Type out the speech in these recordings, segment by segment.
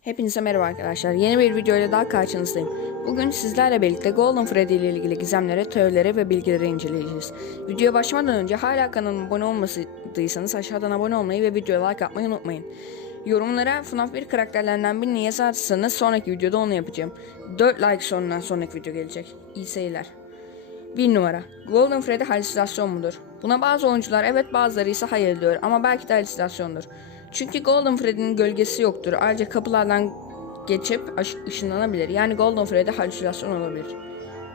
Hepinize merhaba arkadaşlar. Yeni bir video daha karşınızdayım. Bugün sizlerle birlikte Golden Freddy ile ilgili gizemlere, teorileri ve bilgileri inceleyeceğiz. Videoya başlamadan önce hala kanalıma abone olmadıysanız aşağıdan abone olmayı ve videoya like atmayı unutmayın. Yorumlara FNAF 1 karakterlerinden birini yazarsanız sonraki videoda onu yapacağım. 4 like sonra sonraki video gelecek. İyi seyirler. 1 numara. Golden Freddy halüsinasyon mudur? Buna bazı oyuncular evet bazıları ise hayır diyor ama belki de halüsinasyondur. Çünkü Golden Freddy'nin gölgesi yoktur. Ayrıca kapılardan geçip ışınlanabilir. Yani Golden Freddy halüsinasyon olabilir.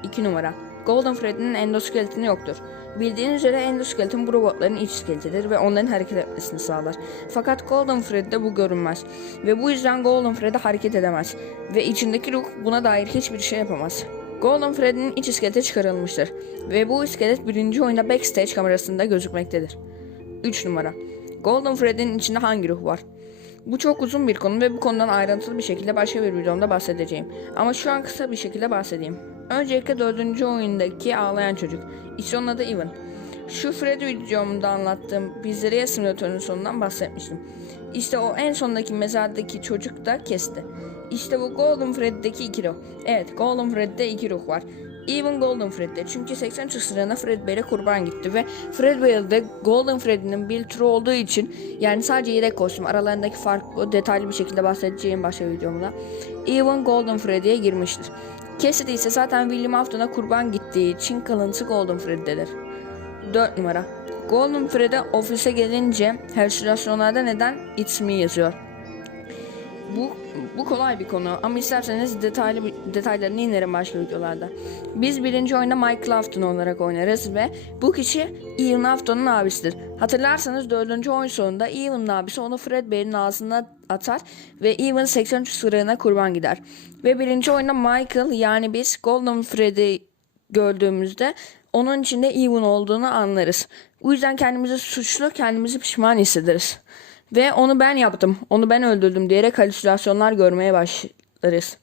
2 numara. Golden Freddy'nin endoskeletini yoktur. Bildiğiniz üzere endoskeletin bu robotların iç iskeletidir ve onların hareket etmesini sağlar. Fakat Golden Freddy'de bu görünmez. Ve bu yüzden Golden Freddy hareket edemez. Ve içindeki ruh buna dair hiçbir şey yapamaz. Golden Freddy'nin iç iskeleti çıkarılmıştır. Ve bu iskelet birinci oyunda backstage kamerasında gözükmektedir. 3 numara. Golden Freddy'nin içinde hangi ruh var? Bu çok uzun bir konu ve bu konudan ayrıntılı bir şekilde başka bir videomda bahsedeceğim. Ama şu an kısa bir şekilde bahsedeyim. Öncelikle dördüncü oyundaki ağlayan çocuk. İşte onun adı Evan. Şu Freddy videomda anlattığım Pizzeria simülatörünün sonundan bahsetmiştim. İşte o en sondaki mezardaki çocuk da kesti. İşte bu Golden Freddy'deki iki ruh. Evet Golden Freddy'de iki ruh var. Even Golden Freddy'de çünkü 83 sırasına Fredbear'e kurban gitti ve Fredbear'de Golden Freddy'nin bir türü olduğu için yani sadece yedek kostüm aralarındaki fark bu detaylı bir şekilde bahsedeceğim başka videomda. Even Golden Freddy'ye girmiştir. Cassidy ise zaten William Afton'a kurban gittiği için kalıntı Golden Freddy'dedir. 4 numara. Golden Freddy ofise gelince halüsinasyonlarda neden It's Me yazıyor. Bu bu kolay bir konu ama isterseniz detaylı detaylarını inerim başka videolarda. Biz birinci oyunda Michael Afton olarak oynarız ve bu kişi Ian Afton'un abisidir. Hatırlarsanız dördüncü oyun sonunda Ian'ın abisi onu Fredbear'in ağzına atar ve Ian 83 sırığına kurban gider. Ve birinci oyunda Michael yani biz Golden Freddy gördüğümüzde onun içinde Ian olduğunu anlarız. Bu yüzden kendimizi suçlu, kendimizi pişman hissederiz. Ve onu ben yaptım, onu ben öldürdüm diyerek halüsinasyonlar görmeye başlarız.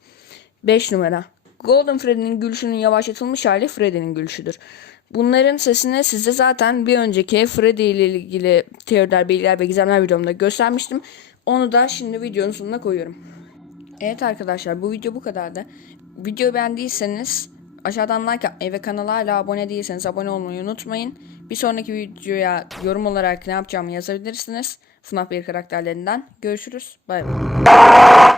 5 numara. Golden Freddy'nin gülüşünün yavaşlatılmış hali Freddy'nin gülüşüdür. Bunların sesini size zaten bir önceki Freddy ile ilgili teoriler, bilgiler ve gizemler videomda göstermiştim. Onu da şimdi videonun sonuna koyuyorum. Evet arkadaşlar bu video bu kadardı. Videoyu beğendiyseniz aşağıdan like yapmayı ve kanala hala abone değilseniz abone olmayı unutmayın. Bir sonraki videoya yorum olarak ne yapacağımı yazabilirsiniz. FNAF 1 karakterlerinden. Görüşürüz. Bay bay.